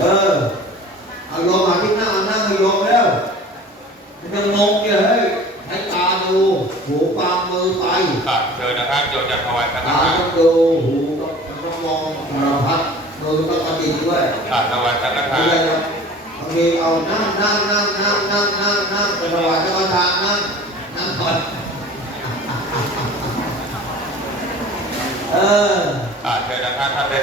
เออเอาลงมาที่หน้านั่งให้ลงแล้วมันยังงงอยู่เฮ้ยให้ตาดูหูฟังมือไปครับเชิญนะครับโยมจะถวายสังฆตาทานต้องดูหูต้องต้องมองสารพัดมือต้องกระดิกด้วยอ่าถวายสังฆทาไม่นใช่นะบางทีเอานั่งนั่งนั่งนั่งนั่งนั่งนั่งไปถวายเจ้าทานนั่งนั่งก่อนเอออ่าเชิญนะครับท่านได้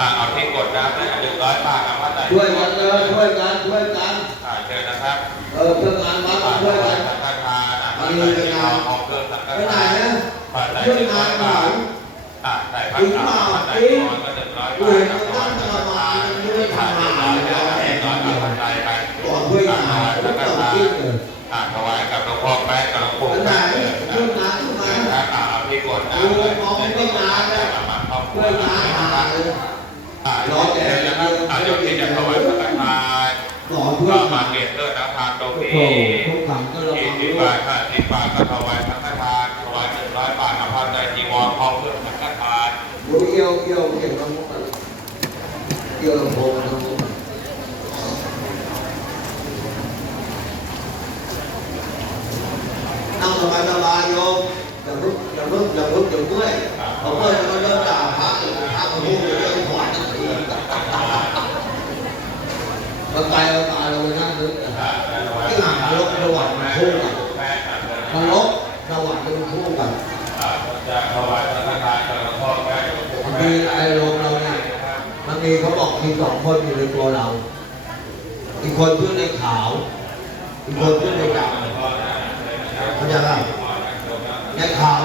อ่าเอาที่กดน้ำได้หนึ่งร้อยบาทเอามาใส่ ช่วยกันเลยช่วยกันช่วยกันอ่าเชิญนะครับเออเพื่องานวัดอ่าถช่วยวากัยนสังฆทานอ่าใส่ที่รองของเครื่องสังฆไปไหนทานนะอ่าใส่ช่วยหนึ่งร้งาอนยหบาน่อทยอ่าใส่ผ้าจริงขาวเปล่ามาใส่จริงก่อนก็หนึ่งร้อยกูบาทเห็นถมันวาตั้ยงสังฆทรมาทานนมันไม่ได้อ่าทำหงานึ่นงร้อยเลยแล้วหนึ่งร้อยเอามาใส่กันก่อนช่วยอ่างานถวายต้สัองงฆต้องทาคิดนเลยอ่าถวายกับหลวงพ่อแป๊ะกับหลวงปู่ไปไหนแป๊ะเลยช่วยงานช่วยนะงานครับอ่าเอาที่กดน้ำกูเลยมองไม่นานแล้วมาครอบครัช่ววยนะงานคหารับเลยอ่ารอแต่ สอนช่วก็ยมามาเก็บเลือดน้ำทานตรงนี้ทุกครั้งก็ระวังสิด้บวยบาทห้าสิบบาทก็ถวายสังฆทานถวายหนึ่งร้อยบาทอภัยใจจีวรพร้อมเพื่อสังฆทานกูเกี่ยวเกี่ยวเกี่ยวกับมุกอะไรเกี่ยวกับโพกับมุกนั่งสบายสบายโยมอย่าลุกอย่าลุกอย่าลุกอย่าเมื่อยพอเมื่อยก็เริ่มด่าพระพระก็พูดเรื่องขวานตาย เราตายเราไปนั่งนึกที่หางนรกสวรรค์มันคู่กันนรกสวรรค์มันคู่กันจะถวายสังฆทานกับหลวงพ่อแป๊ะหวงปู่บางแป๊ทีไอ้โรงเราเนี่ยบางทีเขาบอกมีสองคนอยู่ในตัวเรา อีกคนชื่อในขาว อีกคนชื่อในดำเข้าใจป่ะในขาว